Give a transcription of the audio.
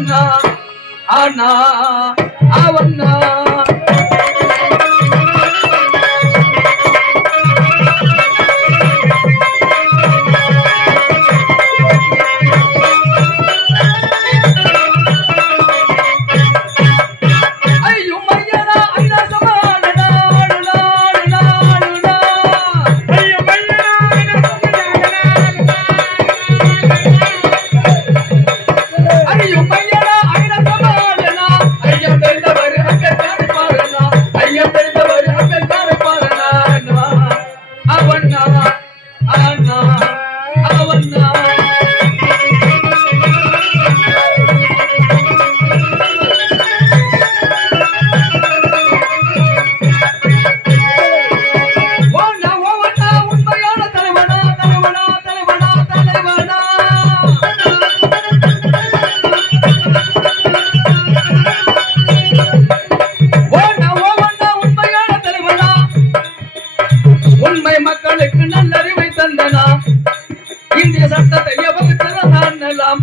ஆனா ஆனா அவன் ஐயா அவன் அக்கத்தாரு கட்டிய சட்டத்தை எவர்கிட்ட தன்னலாம்